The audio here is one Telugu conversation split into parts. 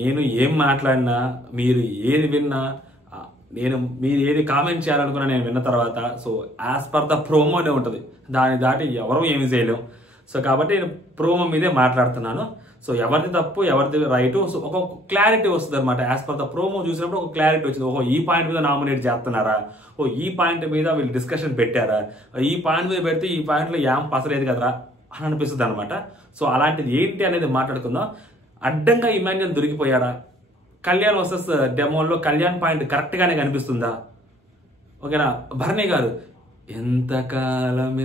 నేను ఏం మాట్లాడినా, మీరు ఏది విన్నా, మీరు ఏది కామెంట్ చేయాలనుకున్నా నేను విన్న తర్వాత సో యాజ్ పర్ ద ప్రోమోనే ఉంటుంది, దాని దాటి ఎవరు ఏమి చేయలేం. సో కాబట్టి నేను ప్రోమో మీదే మాట్లాడుతున్నాను. సో ఎవరిది తప్పు ఎవరిది రైట్, సో ఒక క్లారిటీ వస్తుంది అనమాట. యాజ్ పర్ ద ప్రోమో చూసినప్పుడు ఒక క్లారిటీ వచ్చింది. ఓహో ఈ పాయింట్ మీద నామినేట్ చేస్తున్నారా, ఓ ఈ పాయింట్ మీద వీళ్ళు డిస్కషన్ పెట్టారా, ఈ పాయింట్ మీద పెడితే ఈ పాయింట్లో ఏం పసలేదు కదరా అని అనిపిస్తుంది అనమాట. సో అలాంటిది ఏంటి అనేది మాట్లాడుకుందాం. అడ్డంగా ఇమాన్యుయల్ దొరికిపోయాడా, కళ్యాణ్ వర్సెస్ డెమోన్లో కళ్యాణ్ పాయింట్ కరెక్ట్గానే కనిపిస్తుందా? ఓకేనా. భరణి గారు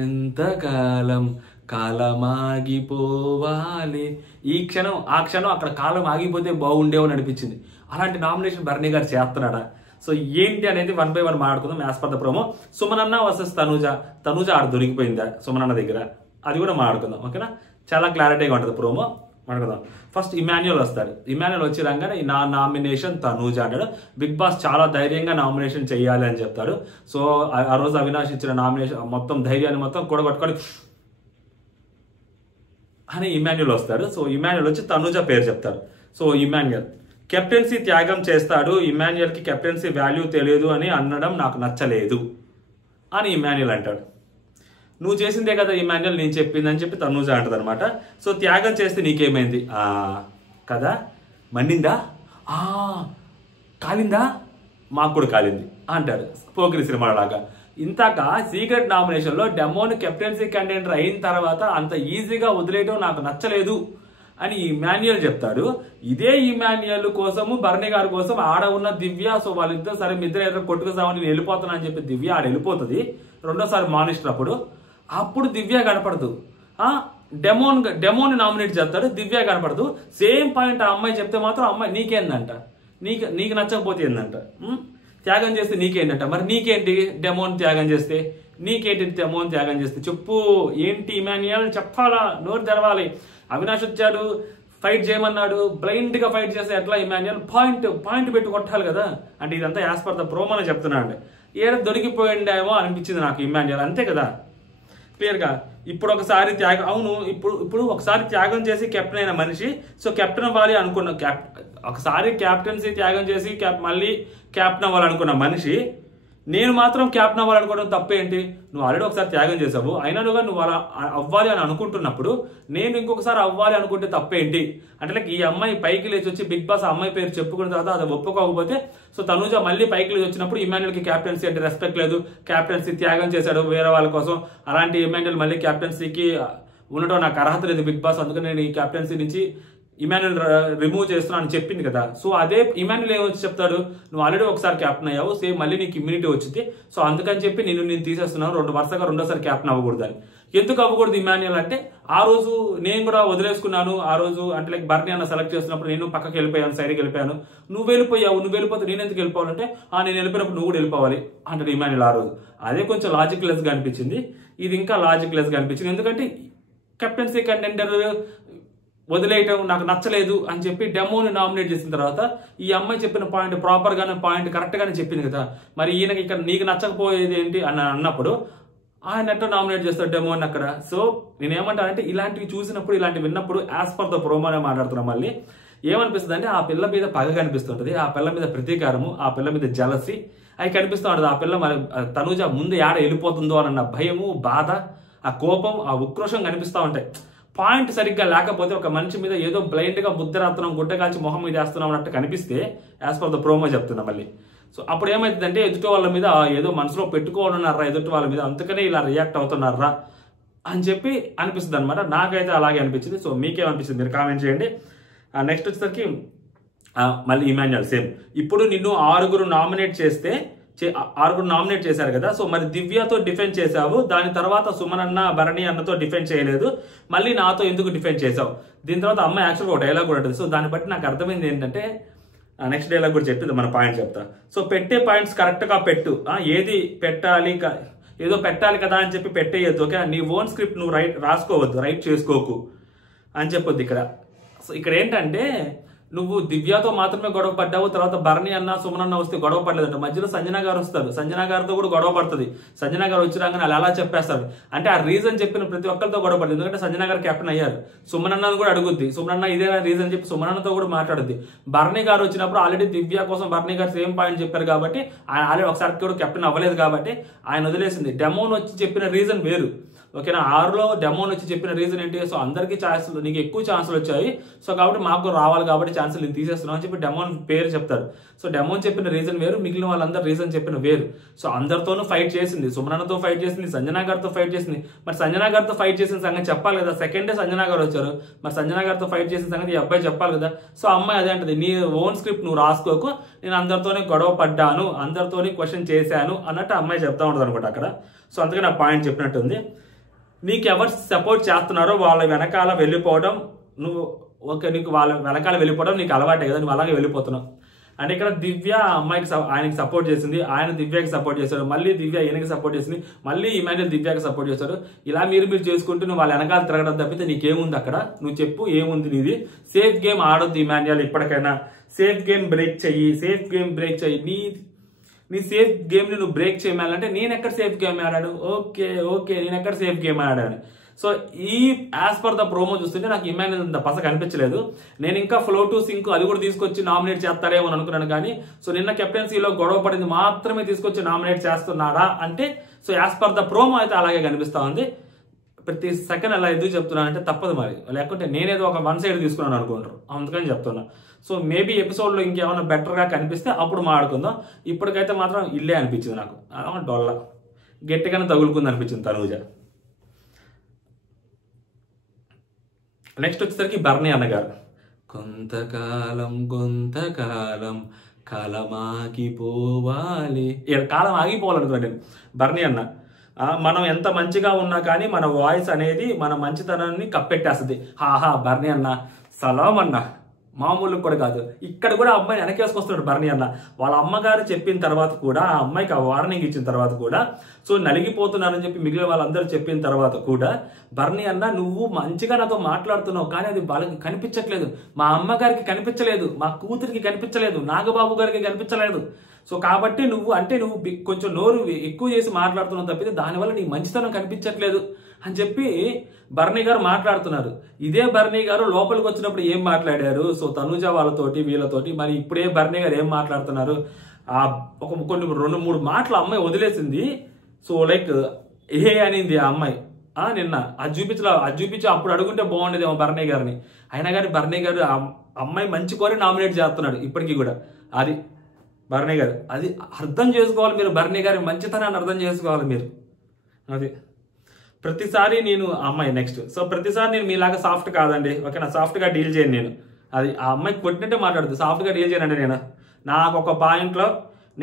ఎంతకాలం కాలమాగిపోవాలి, ఈ క్షణం ఆ క్షణం అక్కడ కాలం ఆగిపోతే బాగుండేవని అనిపించింది. అలాంటి నామినేషన్ భరణి గారు చేస్తున్నాడా? సో ఏంటి అనేది 1 by 1 మాట్లాడుకుందాం. యాజ్ పర్ ద ప్రోమో సుమనన్న వర్సెస్ తనూజ ఆడ దొరికిపోయిందా సుమనన్న దగ్గర, అది కూడా మాట్లాడుకుందాం. ఓకేనా, చాలా క్లారిటీగా ఉంటుంది ప్రోమో, మాట్లాడుకుందాం. ఫస్ట్ ఇమాన్యుయల్ వస్తాడు. ఇమాన్యుయల్ వచ్చి రాగానే నా నామినేషన్ తనూజ అంటాడు. బిగ్ బాస్ చాలా ధైర్యంగా నామినేషన్ చేయాలి అని చెప్తాడు. సో ఆ రోజు అవినాష్ ఇచ్చిన నామినేషన్ మొత్తం ధైర్యాన్ని మొత్తం కూడగొట్టుకొని అని ఇమాన్యుయల్ వస్తాడు. సో ఇమాన్యుయల్ వచ్చి తనూజ పేరు చెప్తాడు. సో ఇమాన్యుయల్ కెప్టెన్సీ త్యాగం చేస్తాడు, ఇమాన్యుయల్కి కెప్టెన్సీ వాల్యూ తెలియదు అని అనడం నాకు నచ్చలేదు అని ఇమాన్యుయల్ అంటాడు. నువ్వు చేసిందే కదా ఇమాన్యుయల్ నేను చెప్పిందని చెప్పి తనూజ అంటది అనమాట. సో త్యాగం చేస్తే నీకేమైంది కదా, మండిందా, కాలిందా, మాకు కూడా కాలింది అంటాడు పోకిరి సినిమాలాగా. ఇంతాక సీక్రెట్ నామినేషన్లో డెమోన్ కెప్టెన్సీ కంటెండర్ అయిన తర్వాత అంత ఈజీగా వదిలేయడం నాకు నచ్చలేదు అని ఇమాన్యుయల్ చెప్తాడు. ఇదే ఇమాన్యుయల్ కోసము భరణి గారి కోసం ఆడ ఉన్న దివ్య, సో వాళ్ళిద్దరు సరే మీ ఇద్దరు కొట్టుకుసామని నేను వెళ్ళిపోతున్నా అని చెప్పి దివ్య ఆడ వెళ్ళిపోతుంది రెండోసారి మానిస్టర్ అప్పుడు దివ్య కనపడదు. డెమోని నామినేట్ చేస్తాడు, దివ్య కనపడదు. సేమ్ పాయింట్ ఆ అమ్మాయి చెప్తే మాత్రం అమ్మాయి నీకేందంట, నీకు నచ్చకపోతే ఏందంట, త్యాగం చేస్తే నీకేంటంట. మరి నీకేంటి డెమోన్ త్యాగం చేస్తే, నీకేంటి డెమోన్ త్యాగం చేస్తే చెప్పు ఏంటి ఇమాన్యుయల్, చెప్పాలా, నోరు తెరవాలి. అవినాష్ వచ్చాడు ఫైట్ చేయమన్నాడు, బ్లైండ్ గా ఫైట్ చేస్తే ఎట్లా ఇమాన్యుయల్, పాయింట్ పెట్టి కొట్టాలి కదా. అంటే ఇదంతా యాజ్ పర్ ద ప్రోమోనే చెప్తున్నా అండి. ఏడ దొరికిపోయిండేమో అనిపించింది నాకు ఇమాన్యుయల్, అంతే కదా క్లియర్గా. ఇప్పుడు ఒకసారి త్యాగం, అవును ఇప్పుడు ఒకసారి త్యాగం చేసి కెప్టెన్ అయిన మనిషి, సో కెప్టెన్ అవ్వాలి అనుకున్న ఒకసారి క్యాప్టెన్సీ త్యాగం చేసి మళ్ళీ క్యాప్టెన్ అవ్వాలనుకున్న మనిషి, నేను మాత్రం క్యాప్టెన్ అవ్వాలనుకోవడం తప్పేంటి? నువ్వు ఆల్రెడీ ఒకసారి త్యాగం చేసావు, అయినా నువ్వు అలా అవ్వాలి అని అనుకుంటున్నప్పుడు నేను ఇంకొకసారి అవ్వాలి అనుకుంటే తప్పేంటి? అంటే లైక్ ఈ అమ్మాయి పైకి లేచి వచ్చి బిగ్ బాస్ అమ్మాయి పేరు చెప్పుకున్న తర్వాత అది ఒప్పుకోకపోతే, సో తనూజ మళ్ళీ పైకి లేచి వచ్చినప్పుడు ఇమాన్యుయల్కి క్యాప్టెన్సీ అంటే రెస్పెక్ట్ లేదు, క్యాప్టెన్సీ త్యాగం చేశాడు వేరే వాళ్ళ కోసం, అలాంటి ఇమాన్యుయల్ మళ్ళీ క్యాప్టెన్సీకి ఉండటం నాకు అర్హత లేదు బిగ్ బాస్, అందుకని నేను ఈ క్యాప్టెన్సీ నుంచి ఇమాన్యుయల్ రిమూవ్ చేస్తున్నా అని చెప్పింది కదా. సో అదే ఇమాన్యుయల్ ఏమొచ్చి చెప్తాడు, నువ్వు ఆల్రెడీ ఒకసారి క్యాప్టెన్ అయ్యావు, సేమ్ మళ్ళీ నీకు ఇమ్యూనిటీ వచ్చింది, సో అందుకని చెప్పి నేను తీసేస్తున్నాను, రెండోసారి క్యాప్టెన్ అవ్వకూడదు అని. ఎందుకు అవ్వకూడదు ఇమాన్యుయల్ అంటే, ఆ రోజు నేను కూడా వదిలేసుకున్నాను, ఆ రోజు అంటే లైక్ భరణి అన్న సెలెక్ట్ చేస్తున్నప్పుడు నేను పక్కకి వెళ్ళిపోయాను, సైడ్కి వెళ్ళిపోయాను, నువ్వు వెళ్ళిపోతే నేను ఎందుకు వెళ్ళిపోవాలంటే నేను వెళ్ళిపోయినప్పుడు నువ్వు కూడా వెళ్ళిపోవాలి అంటాడు ఇమాన్యుయల్ ఆ రోజు. అదే కొంచెం లాజిక్ లెస్ గా అనిపించింది, ఇది ఇంకా లాజిక్ లెస్ గా అనిపించింది. ఎందుకంటే కెప్టెన్సీ కంటెండర్ వదిలేయటం నాకు నచ్చలేదు అని చెప్పి డెమోని నామినేట్ చేసిన తర్వాత ఈ అమ్మాయి చెప్పిన పాయింట్ ప్రాపర్ గానే పాయింట్ కరెక్ట్ గానే చెప్పింది కదా, మరి ఈయనకి ఇక్కడ నీకు నచ్చకపోయేది ఏంటి అని అన్నప్పుడు ఆయన ఎట్లా నామినేట్ చేస్తాడు డెమోని అక్కడ. సో నేనేమంటానంటే ఇలాంటివి చూసినప్పుడు ఇలాంటివి విన్నప్పుడు యాజ్ పర్ ద ప్రోమోనే మాట్లాడుతున్నాం. మళ్ళీ ఏమనిపిస్తుంది అంటే ఆ పిల్ల మీద పగ కనిపిస్తుంటది, ఆ పిల్ల మీద ప్రతీకారము, ఆ పిల్ల మీద జలసి అవి కనిపిస్తూ ఉంటుంది. ఆ పిల్ల తనూజ ముందు ఏడ వెళ్ళిపోతుందో అన్న భయము, బాధ, ఆ కోపం, ఆ ఉక్రోషం కనిపిస్తూ ఉంటాయి. పాయింట్ సరిగ్గా లేకపోతే ఒక మనిషి మీద ఏదో బ్లైండ్ గా ముద్రరాత్రం గుడ్డగాల్చి మొహం మీద వేస్తున్నాం అన్నట్టు కనిపిస్తే యాజ్ పర్ ద ప్రోమో చెప్తున్నా మళ్ళీ. సో అప్పుడు ఏమైతుందంటే ఎదుటి వాళ్ళ మీద ఏదో మనసులో పెట్టుకోనున్నారా ఎదుటి వాళ్ళ మీద, అందుకనే ఇలా రియాక్ట్ అవుతున్నారా అని చెప్పి అనిపిస్తుంది అనమాట. నాకైతే అలాగే అనిపించింది. సో మీకేమనిపిస్తుంది మీరు కామెంట్ చేయండి. నెక్స్ట్ వచ్చేసరికి మళ్ళీ ఇమాన్యుయల్ సేమ్, ఇప్పుడు నిన్ను 6 నామినేట్ చేశారు కదా, సో మరి దివ్యతో డిఫెండ్ చేశావు, దాని తర్వాత సుమన్ అన్న భరణి అన్నతో డిఫెండ్ చేయలేదు, మళ్ళీ నాతో ఎందుకు డిఫెండ్ చేశావు? దీని తర్వాత అమ్మాయి యాక్చువల్గా ఒక డైలాగ్ కూడా ఉంటుంది. సో దాన్ని బట్టి నాకు అర్థమైంది ఏంటంటే, నెక్స్ట్ డైలాగ్ కూడా చెప్పింది మన పాయింట్ చెప్తా. సో పెట్టే పాయింట్స్ కరెక్ట్గా పెట్టు, ఏది పెట్టాలి ఏదో పెట్టాలి కదా అని చెప్పి పెట్టేయద్దు, ఓకే? నీ ఓన్ స్క్రిప్ట్ నువ్వు రాసుకోవద్దు, రైట్ చేసుకోకు అని చెప్పొద్దు ఇక్కడ. సో ఇక్కడ ఏంటంటే నువ్వు దివ్యతో మాత్రమే గొడవ పడ్డావు, తర్వాత భరణి అన్న సుమన్ అన్న వస్తే గొడవ పడలేదంట. మధ్యలో సంజన గారు వస్తారు, సంజన గారితో కూడా గొడవ పడుతుంది. సంజన గారు వచ్చి రాగానే అలా చెప్పేస్తారు. అంటే ఆ రీజన్ చెప్పిన ప్రతి ఒక్కరితో గొడవ పడుతుంది. ఎందుకంటే సంజన గారు కెప్టెన్ అయ్యారు. సుమన్ అన్నది కూడా అడుగుద్ది, సుమన్ అన్న ఇదే రీజన్ చెప్పి సుమన్ అన్నతో కూడా మాట్లాడుద్ది. భరణి గారు వచ్చినప్పుడు ఆల్రెడీ దివ్య కోసం భరణి గారు సేమ్ పాయింట్ చెప్పారు కాబట్టి ఆయన ఆల్రెడీ ఒకసారి కూడా కెప్టెన్ అవ్వలేదు కాబట్టి ఆయన వదిలేసింది. డెమోన్ వచ్చి చెప్పిన రీజన్ వేరు. ఓకేనా, 6లో డెమోన్ వచ్చి చెప్పిన రీజన్ ఏంటి, సో అందరికీ ఛాన్సులు, నీకు ఎక్కువ ఛాన్సులు వచ్చాయి, సో కాబట్టి మాకు రావాలి కాబట్టి ఛాన్సులు నేను తీసేస్తున్నాను అని చెప్పి డెమోన్ పేరు చెప్తారు. సో డెమోన్ చెప్పిన రీజన్ వేరు, మిగిలిన వాళ్ళందరూ రీజన్ చెప్పిన వేరు. సో అందరితోనూ ఫైట్ చేసింది, సుమనన్నతో ఫైట్ చేసింది, సంజన గారితో ఫైట్ చేసింది. మరి సంజన గారితో ఫైట్ చేసిన సంగతి చెప్పాలి కదా. సెకండ్ డే సంజన గారు వచ్చారు, మరి సంజన గారితో ఫైట్ చేసిన సంగతి ఈ అబ్బాయి చెప్పాలి కదా. సో అమ్మాయి అదే అంటది, నీ ఓన్ స్క్రిప్ట్ నువ్వు రాసుకోకు, నేను అందరితోనే గొడవ పడ్డాను, అందరితోనే క్వశ్చన్ చేశాను అన్నట్టు అమ్మాయి చెప్తా ఉంటుంది అనమాట అక్కడ. సో అందుకే నా పాయింట్ చెప్పినట్టుంది. నీకు ఎవరు సపోర్ట్ చేస్తున్నారో వాళ్ళ వెనకాల వెళ్ళిపోవడం, నువ్వు ఓకే నీకు వాళ్ళ వెనకాల వెళ్ళిపోవడం నీకు అలవాటే కదా, నువ్వు అలాగే వెళ్ళిపోతున్నావు. అంటే ఇక్కడ దివ్య అమ్మాయికి ఆయనకి సపోర్ట్ చేసింది, ఆయన దివ్యకి సపోర్ట్ చేశారు, మళ్ళీ దివ్య ఈయనకి సపోర్ట్ చేసింది, మళ్ళీ ఇమాన్యుల్ దివ్యకి సపోర్ట్ చేశారు. ఇలా మీరు చేసుకుంటూ నువ్వు వాళ్ళ వెనకాల తిరగడం తప్పితే నీకేముంది అక్కడ, నువ్వు చెప్పు ఏముంది నీది. సేఫ్ గేమ్ ఆడొద్దు ఇమాన్యుల్, ఇప్పటికైనా సేఫ్ గేమ్ బ్రేక్ చెయ్యి, సేఫ్ గేమ్ బ్రేక్ చెయ్యి. నీ సేఫ్ గేమ్ ని నువ్వు బ్రేక్ చేయాలంటే నేను ఎక్కడ సేఫ్ గేమ్ ఆడాడు, ఓకే నేను ఎక్కడ సేఫ్ గేమ్ ఆడాను. సో ఈ యాజ్ పర్ ద ప్రోమో చూస్తుంటే నాకు ఇమాన్యుల్ అంత పస కనిపించలేదు. నేను ఇంకా ఫ్లో టు సింక్ అది కూడా తీసుకొచ్చి నామినేట్ చేస్తారేమో అనుకున్నాను కానీ, సో నిన్న కెప్టెన్సీలో గొడవ పడింది మాత్రమే తీసుకొచ్చి నామినేట్ చేస్తున్నాడా అంటే, so as per the promo అయితే అలాగే కనిపిస్తా ఉంది. ప్రతి సెకండ్ అలా ఎందుకు చెప్తున్నానంటే తప్పదు మరి, లేకుంటే నేనేదో ఒక వన్ సైడ్ తీసుకున్నాను అనుకుంటారు, అందుకని చెప్తున్నా. సో మేబీ ఎపిసోడ్లో ఇంకేమైనా బెటర్గా కనిపిస్తే అప్పుడు మాట్లాడుకుందాం. ఇప్పటికైతే మాత్రం ఇల్లే అనిపించింది నాకు, అలా డొల్ల గట్టిగానే తగులుకుంది అనిపించింది తనూజ. నెక్స్ట్ వచ్చేసరికి భరణి అన్నగారు, కొంతకాలం కాలమాగిపోవాలి, కాలం ఆగిపోవాలనుకున్నాను నేను. భరణి అన్న మనం ఎంత మంచిగా ఉన్నా కానీ మన వాయిస్ అనేది మన మంచితనాన్ని కప్పెట్టేస్తుంది. హాహా భరణి అన్న సలాం అన్న, మామూలు కూడా కాదు. ఇక్కడ కూడా అమ్మాయి వెనకేసుకొస్తున్నాడు భరణి అన్న. వాళ్ళ అమ్మగారు చెప్పిన తర్వాత కూడా, ఆ అమ్మాయికి ఆ వార్నింగ్ ఇచ్చిన తర్వాత కూడా, సో నలిగిపోతున్నానని చెప్పి మిగిలిన వాళ్ళందరూ చెప్పిన తర్వాత కూడా, భరణి అన్న నువ్వు మంచిగా నాతో మాట్లాడుతున్నావు కానీ అది వాళ్ళకి కనిపించట్లేదు, మా అమ్మగారికి కనిపించలేదు, మా కూతురికి కనిపించలేదు, నాగబాబు గారికి కనిపించలేదు. సో కాబట్టి నువ్వు కొంచెం నోరు ఎక్కువ చేసి మాట్లాడుతున్నావు తప్పితే దానివల్ల నీ మంచితనం కనిపించట్లేదు అని చెప్పి భరణి గారు మాట్లాడుతున్నారు. ఇదే భరణి గారు లోపలికి వచ్చినప్పుడు ఏం మాట్లాడారు, సో తనుజ వాళ్ళతోటి వీళ్ళతోటి, మరి ఇప్పుడే భరణి గారు ఏం మాట్లాడుతున్నారు. కొన్ని 2-3 మాటలు అమ్మాయి వదిలేసింది. సో లైక్ ఏ అనింది ఆ అమ్మాయి నిన్న, అది చూపించి అప్పుడు అడుగుంటే బాగుండేదేమో భరణి గారిని. అయినా కానీ భరణి గారు అమ్మాయి మంచి కోరి నామినేట్ చేస్తున్నాడు ఇప్పటికీ కూడా. అది భరణి గారు, అది అర్థం చేసుకోవాలి మీరు, భరణి గారి మంచితనాన్ని అర్థం చేసుకోవాలి మీరు. అది ప్రతిసారి నేను అమ్మాయి నెక్స్ట్, సో ప్రతిసారి నేను మీలాగా సాఫ్ట్ కాదండి, ఓకేనా, సాఫ్ట్గా డీల్ చేయను నేను. అది ఆ అమ్మాయికి కొట్టినట్టే మాట్లాడుతుంది, సాఫ్ట్గా డీల్ చేయనండి నేను. నాకు ఒక పాయింట్లో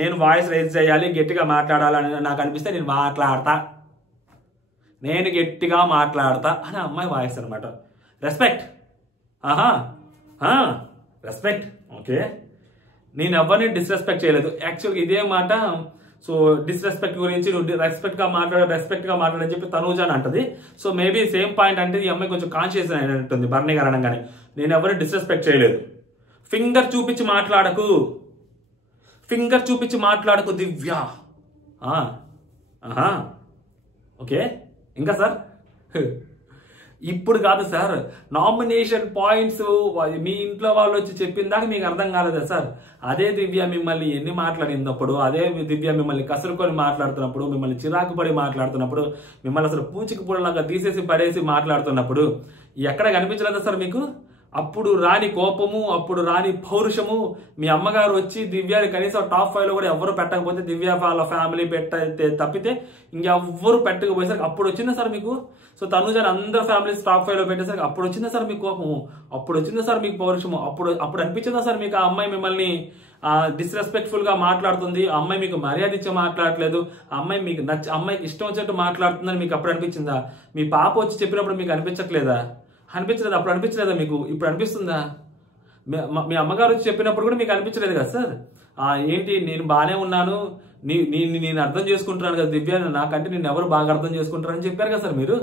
నేను వాయిస్ రైజ్ చేయాలి, గట్టిగా మాట్లాడాలని నాకు అనిపిస్తే నేను గట్టిగా మాట్లాడతా అని అమ్మాయి వాయిస్ అనమాట. Respect, respect, okay. నేను ఎవరిని డిస్రెస్పెక్ట్ చేయలేదు యాక్చువల్గా, ఇదే మాట. సో డిస్రెస్పెక్ట్ గురించి నువ్వు రెస్పెక్ట్ గా మాట్లాడని చెప్పి తనూజ అని అంటది. సో మేబీ సేమ్ పాయింట్ అంటే ఈ అమ్మాయి కొంచెం కాన్షియస్ అయినట్టుంది భరణి గారు అనగానే. నేను ఎవరిని డిస్రెస్పెక్ట్ చేయలేదు. ఫింగర్ చూపించి మాట్లాడకు దివ్య. ఓకే, ఇంకా సార్ ఇప్పుడు కాదు సార్, నామినేషన్ పాయింట్స్ మీ ఇంట్లో వాళ్ళు వచ్చి చెప్పిన దాకా మీకు అర్థం కాలేదా సార్? అదే దివ్య మిమ్మల్ని ఎన్ని మాట్లాడినప్పుడు, అదే దివ్య మిమ్మల్ని కసురుకొని మాట్లాడుతున్నప్పుడు, మిమ్మల్ని చిరాకు పడి మాట్లాడుతున్నప్పుడు, మిమ్మల్ని అసలు పూచికి పూడలాగా తీసేసి పడేసి మాట్లాడుతున్నప్పుడు ఎక్కడ కనిపించలేదా సార్ మీకు? అప్పుడు రాని కోపము, అప్పుడు రాని పౌరుషము, మీ అమ్మగారు వచ్చి దివ్యాని కనీసం టాప్ 5 లో కూడా ఎవరు పెట్టకపోతే, దివ్య వాళ్ళ ఫ్యామిలీ తప్పితే ఇంకెవ్వరు పెట్టకపోయేసరికి అప్పుడు వచ్చిందా సార్ మీకు? సో తనుజాని అందరు ఫ్యామిలీస్ టాప్ 5 లో పెట్టేసరికి అప్పుడు వచ్చిందా సార్ మీకు కోపము? అప్పుడు వచ్చిందా సార్ మీకు పౌరుషము? అప్పుడు అనిపించిందా సార్ మీకు ఆ అమ్మాయి మిమ్మల్ని డిస్రెస్పెక్ట్ఫుల్ గా మాట్లాడుతుంది, ఆ అమ్మాయి మీకు మర్యాద ఇచ్చి మాట్లాడట్లేదు, ఆ అమ్మాయి మీకు అమ్మాయికి ఇష్టం వచ్చేట్టు మాట్లాడుతుందని మీకు అప్పుడు అనిపించిందా? మీ పాప వచ్చి చెప్పినప్పుడు మీకు అనిపించట్లేదా? అనిపించలేదు, అప్పుడు అనిపించలేదా మీకు? ఇప్పుడు అనిపిస్తుందా? మీ అమ్మగారు వచ్చి చెప్పినప్పుడు కూడా మీకు అనిపించలేదు కదా సార్? ఏంటి నేను బాగానే ఉన్నాను, నేను అర్థం చేసుకుంటున్నాను కదా దివ్య, నాకంటే నేను ఎవరు బాగా అర్థం చేసుకుంటారని చెప్పారు కదా సార్ మీరు.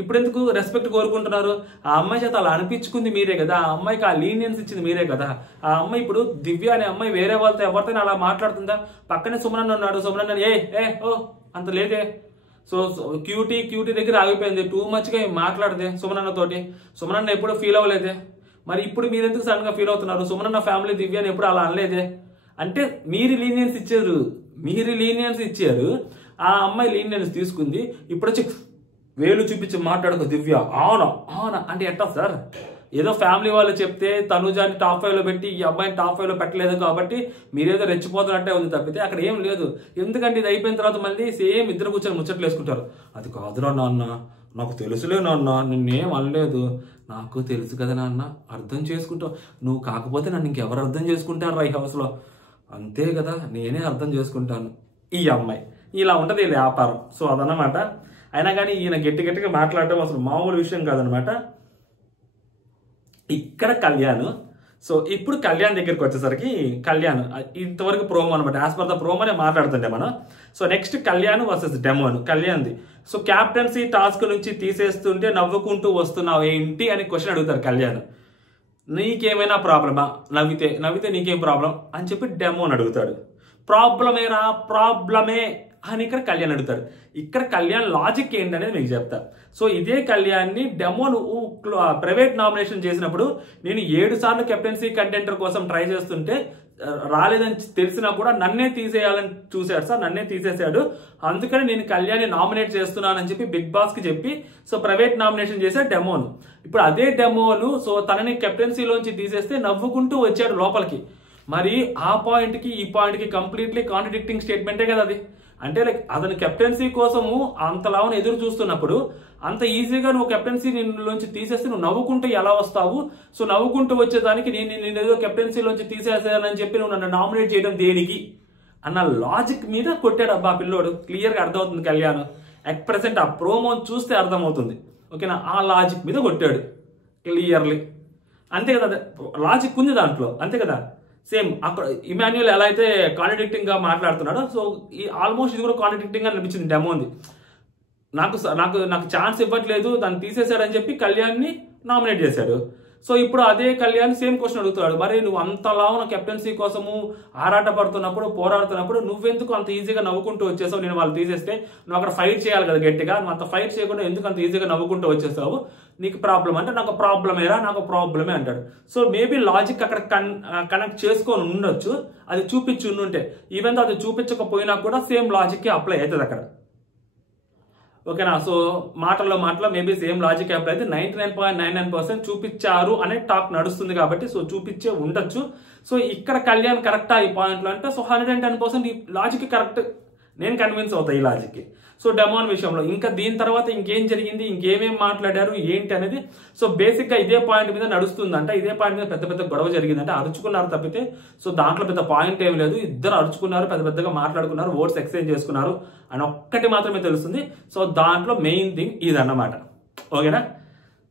ఇప్పుడు ఎందుకు రెస్పెక్ట్ కోరుకుంటున్నారు? ఆ అమ్మాయి చేత అలా అనిపించుకుంది మీరే కదా, ఆ అమ్మాయికి ఆ లీనియన్స్ ఇచ్చింది మీరే కదా. ఆ అమ్మాయి ఇప్పుడు దివ్య అనే అమ్మాయి వేరే వాళ్ళతో ఎవరితో అలా మాట్లాడుతుందా? పక్కనే సుమనన్న ఉన్నాడు, సుమనన్న ఏ ఓ అంత లేదే. సో క్యూటీ దగ్గర ఆగిపోయింది, టూ మచ్గా మాట్లాడితే సుమనన్నతోటి. సుమనన్న ఎప్పుడు ఫీల్ అవ్వలేదే, మరి ఇప్పుడు మీరు ఎందుకు సడన్ గా ఫీల్ అవుతున్నారు? సుమనన్న ఫ్యామిలీ దివ్యాని ఎప్పుడు అలా అనలేదే. అంటే మీరు లీనియన్స్ ఇచ్చారు, ఆ అమ్మాయి లీనియన్స్ తీసుకుంది. ఇప్పుడు వచ్చి వేలు చూపించి మాట్లాడుకో దివ్య అవునా అంటే ఎట్టా సార్? ఏదో ఫ్యామిలీ వాళ్ళు చెప్తే తనుజాని టాప్ 5 లో పెట్టి ఈ అబ్బాయిని టాప్ 5 లో పెట్టలేదు కాబట్టి మీరేదో రెచ్చిపోతున్నట్టే ఉంది తప్పితే అక్కడ ఏం లేదు. ఎందుకంటే ఇది అయిపోయిన తర్వాత మళ్ళీ సేమ్ ఇద్దరు కూర్చొని ముచ్చట్లు వేసుకుంటారు. అది కాదురా నాన్న, నాకు తెలుసులే నాన్న, నిన్నేం అనలేదు, నాకు తెలుసు కదా నాన్న, అర్థం చేసుకుంటావు నువ్వు, కాకపోతే నన్ను ఇంకెవరు అర్థం చేసుకుంటారు రా ఈ హౌస్లో, అంతే కదా, నేనే అర్థం చేసుకుంటాను. ఈ అమ్మాయి ఇలా ఉంటుంది ఈ వ్యాపారం. సో అదన్నమాట. అయినా కానీ ఈయన గట్టిగా మాట్లాడటం అసలు మామూలు విషయం కాదనమాట. ఇక్కడ కళ్యాణ్. సో ఇప్పుడు కళ్యాణ్ దగ్గరికి వచ్చేసరికి కళ్యాణ్ ఇంతవరకు ప్రోమో అనమాట, యాజ్ పర్ ద ప్రోమోనే మాట్లాడుతుండే మనం. So next Kalyan versus demon. కళ్యాణ్ది సో క్యాప్టెన్సీ టాస్క్ నుంచి తీసేస్తుంటే నవ్వుకుంటూ వస్తున్నావు ఏంటి అని క్వశ్చన్ అడుగుతారు కళ్యాణ్. నీకేమైనా ప్రాబ్లమా? నవ్వితే నీకేం ప్రాబ్లం అని చెప్పి డెమోన్ అడుగుతాడు. ప్రాబ్లమే అని ఇక్కడ కళ్యాణ్ అడుగుతాడు. ఇక్కడ కళ్యాణ్ లాజిక్ ఏంటనేది మీకు చెప్తా. సో ఇదే కళ్యాణ్ని డెమోన్ ప్రైవేట్ నామినేషన్ చేసినప్పుడు నేను 7 సార్లు కెప్టెన్సీ కంటెంటర్ కోసం ట్రై చేస్తుంటే రాలేదని తెలిసినా కూడా నన్నే తీసేయాలని చూశాడు సార్, నన్నే తీసేశాడు, అందుకని నేను కళ్యాణ్ని నామినేట్ చేస్తున్నానని చెప్పి బిగ్ బాస్ కి చెప్పి సో ప్రైవేట్ నామినేషన్ చేశాడు డెమోన్. ఇప్పుడు అదే డెమోను సో తనని కెప్టెన్సీలోంచి తీసేస్తే నవ్వుకుంటూ వచ్చాడు లోపలికి. మరి ఆ పాయింట్ కి ఈ పాయింట్ కి కంప్లీట్లీ కాంట్రడిక్టింగ్ స్టేట్మెంటే కదా అది. అంటే లైక్ అతను కెప్టెన్సీ కోసము అంతలావని ఎదురు చూస్తున్నప్పుడు అంత ఈజీగా నువ్వు కెప్టెన్సీ నిన్నులోంచి తీసేస్తే నువ్వు నవ్వుకుంటూ ఎలా వస్తావు? సో నవ్వుకుంటూ వచ్చేదానికి నేను ఏదో కెప్టెన్సీలోంచి తీసేసానని చెప్పి నువ్వు నన్ను నామినేట్ చేయడం దేనికి అన్న లాజిక్ మీద కొట్టాడు అబ్బా పిల్లోడు. క్లియర్గా అర్థమవుతుంది కళ్యాణ్. అట్ ప్రెసెంట్ ఆ ప్రోమో చూస్తే అర్థమవుతుంది, ఓకేనా? ఆ లాజిక్ మీద కొట్టాడు క్లియర్లీ, అంతే కదా, లాజిక్ ఉంది దాంట్లో, అంతే కదా. సేమ్ అక్కడ ఇమాన్యుయల్ ఎలా అయితే కాంట్రడిక్టింగ్ గా మాట్లాడుతున్నాడో సో ఈ ఆల్మోస్ట్ ఇది కూడా కాంట్రడిక్టింగ్ గా అనిపించింది డెమోది. నాకు ఛాన్స్ ఇవ్వట్లేదు, దాన్ని తీసేశాడని చెప్పి కళ్యాణ్ని నామినేట్ చేశాడు. సో ఇప్పుడు అదే కళ్యాణ్ సేమ్ క్వశ్చన్ అడుగుతాడు, మరి నువ్వు అంతలా ఉన్న కెప్టెన్సీ కోసము ఆరాట పడుతున్నప్పుడు పోరాడుతున్నప్పుడు నువ్వెందుకు అంత ఈజీగా నవ్వుకుంటూ వచ్చేసావు? నేను వాళ్ళు తీసేస్తే నువ్వు అక్కడ ఫైట్ చేయాలి కదా గట్టిగా, నువ్వు అంత ఫైట్ చేయకుండా ఎందుకు అంత ఈజీగా నవ్వుకుంటూ వచ్చేసావు? నీకు ప్రాబ్లం అంటే నాకు ప్రాబ్లమే అంటాడు. సో మేబీ లాజిక్ అక్కడ కనెక్ట్ చేసుకొని ఉండొచ్చు, అది చూపించి ఉండుంటే. ఈవెన్ అది చూపించకపోయినా కూడా సేమ్ లాజిక్ అప్లై అవుతుంది అక్కడ, ఓకేనా? సో మాటల్లో మేబీ సేమ్ లాజిక్ అప్లై అయితే 99.99% చూపించారు అనే టాక్ నడుస్తుంది కాబట్టి సో చూపించే ఉండొచ్చు. సో ఇక్కడ కళ్యాణ్ కరెక్టా ఈ పాయింట్లో అంటే సో 110% ఈ లాజిక్ కరెక్ట్, నేను కన్విన్స్ అవుతా ఈ లాజిక్కి. సో డెమోన్ విషయంలో ఇంకా దీని తర్వాత ఇంకేం జరిగింది, ఇంకేమేం మాట్లాడారు ఏంటి అనేది సో బేసిక్ గా ఇదే పాయింట్ మీద నడుస్తుందంట. ఇదే పాయింట్ మీద పెద్ద గొడవ జరిగిందంటే అరుచుకున్నారు తప్పితే సో దాంట్లో పెద్ద పాయింట్ ఏమి లేదు. ఇద్దరు అరుచుకున్నారు, పెద్దగా మాట్లాడుకున్నారు, ఓట్స్ ఎక్స్చేంజ్ చేసుకున్నారు అని ఒక్కటి మాత్రమే తెలుస్తుంది. సో దాంట్లో మెయిన్ థింగ్ ఇదన్నమాట, ఓకేనా?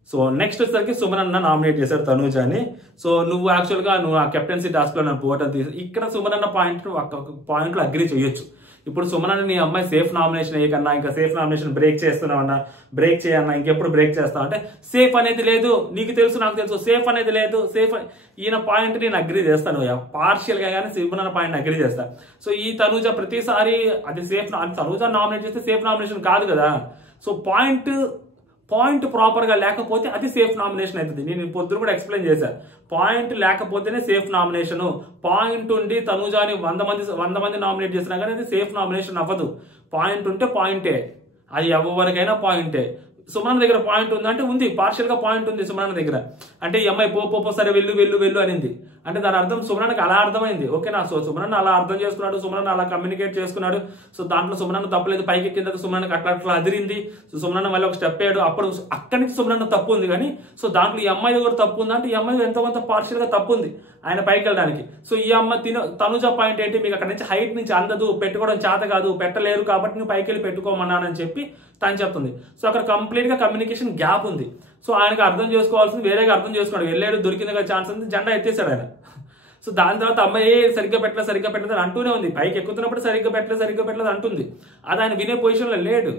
సో నెక్స్ట్ వచ్చేసరికి సుమన్ అన్న నామినేట్ చేశాడు తనూజాని. సో నువ్వు యాక్చువల్గా ఆ కెప్టెన్సీ టాస్క్ లో నన్ను పోవటం తీసి ఇక్కడ సుమన్ అన్న పాయింట్ లో అగ్రి చేయొచ్చు. ఇప్పుడు సుమన్ నీ అమ్మాయి సేఫ్ నామినేషన్ అయ్యకన్నా ఇంకా సేఫ్ నామినేషన్ బ్రేక్ చేస్తున్నావన్నా, బ్రేక్ చేయన్నా, ఇంకెప్పుడు బ్రేక్ చేస్తావు అంటే సేఫ్ అనేది లేదు, నీకు తెలుసు నాకు తెలుసు, సేఫ్ అనేది లేదు. ఈయన పాయింట్ నేను అగ్రి చేస్తాను, పార్షియల్ గా కానీ సుమన్ పాయింట్ అగ్రి చేస్తాను. సో ఈ తనూజ ప్రతిసారి అది సేఫ్, తనూజ నామినేట్ చేస్తే సేఫ్ నామినేషన్ కాదు కదా. సో పాయింట్ ప్రాపర్ గా లేకపోతే అది సేఫ్ నామినేషన్ అవుతుంది. నేను పొద్దున కూడా ఎక్స్ప్లెయిన్ చేశాను, పాయింట్ లేకపోతేనే సేఫ్ నామినేషన్. పాయింట్ ఉండి తనూజాని 100 మంది నామినేట్ చేసినా కానీ అది సేఫ్ నామినేషన్ అవ్వదు. పాయింట్ ఉంటే పాయింటే, అది ఎవరికైనా పాయింటే. సుమన్ దగ్గర పాయింట్ ఉందంటే ఉంది, పార్షియల్ గా పాయింట్ ఉంది సుమన్ దగ్గర. అంటే ఈ అమ్మాయి పో సరే వెళ్ళు అనింది అంటే దాని అర్థం సుమన్కి అలా అర్థమైంది, ఓకేనా? సో సుమన్ అలా అర్థం చేసుకున్నాడు, సుమన్ అలా కమ్యూనికేట్ చేసుకున్నాడు. సో దాంట్లో సుమన్ తప్పలేదు, పైకి ఎక్కిన సుమన్కి అట్లా అదిరింది. సో సుమన్ మళ్ళీ ఒక స్టెప్ అయ్యాడు, అప్పుడు అక్కడి నుంచి సుమన్ తప్పు ఉంది. కానీ సో దాంట్లో ఈ అమ్మాయి కూడా తప్పు ఉంది అంటే ఈ అమ్మాయి ఎంతో కొంత పార్షియల్ గా తప్పు ఉంది ఆయన పైకి వెళ్ళడానికి. సో ఈ అమ్మాయి తనుజ పాయింట్ ఏంటి, మీకు అక్కడ నుంచి హైట్ నుంచి అందదు, పెట్టుకోవడం చేత కాదు, పెట్టలేరు కాబట్టి నువ్వు పైకి వెళ్ళి పెట్టుకోమన్నానని చెప్పి తను చెప్తుంది. సో అక్కడ కంప్లీట్ గా కమ్యూనికేషన్ గ్యాప్ ఉంది. సో ఆయనకు అర్థం చేసుకోవాల్సింది వేరేగా అర్థం చేసుకున్నాడు, వెళ్ళాడు, దొరికిందిగా ఛాన్స్ ఉంది, జెండా ఎత్తేసాడు ఆయన. సో దాని తర్వాత అమ్మాయి సరిగ్గా పెట్టలేదు అంటూనే ఉంది, పైకి ఎక్కుతున్నప్పుడు సరిగ్గా పెట్టలేదు అంటుంది. అది ఆయన వినే పొజిషన్లో లేడు.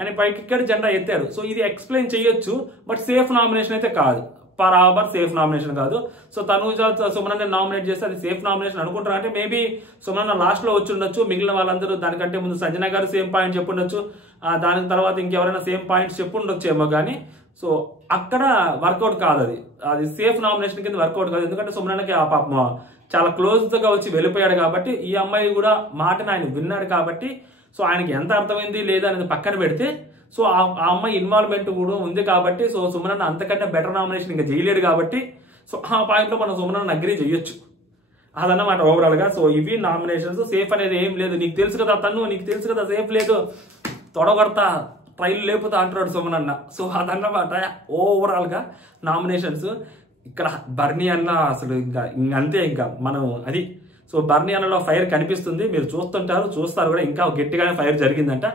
అని పైకి ఇక్కడ జెండా ఎత్తారు. సో ఇది ఎక్స్ప్లెయిన్ చేయొచ్చు, బట్ సేఫ్ నామినేషన్ అయితే కాదు, బరాబర్ సేఫ్ నామినేషన్ కాదు. సో తనూజ సుమనన్న నామినేట్ చేస్తే అది సేఫ్ నామినేషన్ అనుకుంటారు. అంటే మేబీ సుమనన్న లాస్ట్ లో వచ్చి ఉండొచ్చు, మిగిలిన వాళ్ళందరూ దానికంటే ముందు సంజన గారు సేమ్ పాయింట్ చెప్పుండొచ్చు, దాని తర్వాత ఇంకెవరైనా సేమ్ పాయింట్స్ చెప్పుండొచ్చేమో. కానీ సో అక్కడ వర్కౌట్ కాదు, అది సేఫ్ నామినేషన్ కింద వర్కౌట్ కాదు. ఎందుకంటే సుమనన్నకి ఆ పాపం చాలా క్లోజ్ గా వచ్చి వెళ్ళిపోయాడు కాబట్టి, ఈ అమ్మాయి కూడా మాటను ఆయన విన్నాడు కాబట్టి, సో ఆయనకి ఎంత అర్థమైంది లేదా అనేది పక్కన పెడితే, సో ఆ అమ్మాయి ఇన్వాల్వ్మెంట్ కూడా ఉంది కాబట్టి, సో సుమనన్న అంతకంటే బెటర్ నామినేషన్ ఇంకా చేయలేడు కాబట్టి, సో ఆ పాయింట్ లో మనం సుమనన్న అగ్రీ చేయొచ్చు. అదన్నమాట ఓవరాల్ గా. సో ఇవి నామినేషన్స్. సేఫ్ అనేది ఏం లేదు. నీకు తెలుసు కదా నీకు తెలుసు కదా సేఫ్ లేదు, తొడగొడతా ట్రైల్ లేపుతా అంటున్నాడు సుమనన్న. సో అదన్నమాట ఓవరాల్ గా నామినేషన్స్. ఇక్కడ బర్నీ అన్న అసలు ఇంకా అంతే, ఇంకా మనం అది. సో బర్నీ అన్నలో ఫైర్ కనిపిస్తుంది, మీరు చూస్తారు కూడా, ఇంకా గట్టిగానే ఫైర్ జరిగిందంట.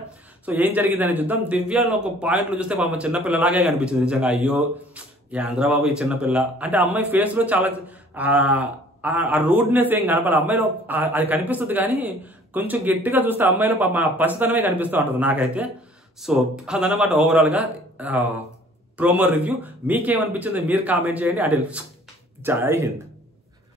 సో ఏం జరిగిందని చూద్దాం. దివ్యాలో ఒక పాయింట్లు చూస్తే పాపం చిన్నపిల్లలాగే కనిపించింది నిజంగా. అయ్యో ఆంధ్రబాబు ఈ చిన్నపిల్ల అంటే, అమ్మాయి ఫేస్ లో చాలా ఆ రూడ్నెస్ ఏం కనపడాలి, అమ్మాయిలో అది కనిపిస్తుంది. కానీ కొంచెం గట్టిగా చూస్తే అమ్మాయిలో పసితనమే కనిపిస్తూ ఉంటుంది నాకైతే. సో అదన్నమాట ఓవరాల్ గా ప్రోమో రివ్యూ. మీకేమనిపించింది మీరు కామెంట్ చేయండి. అంటే జై హింద్.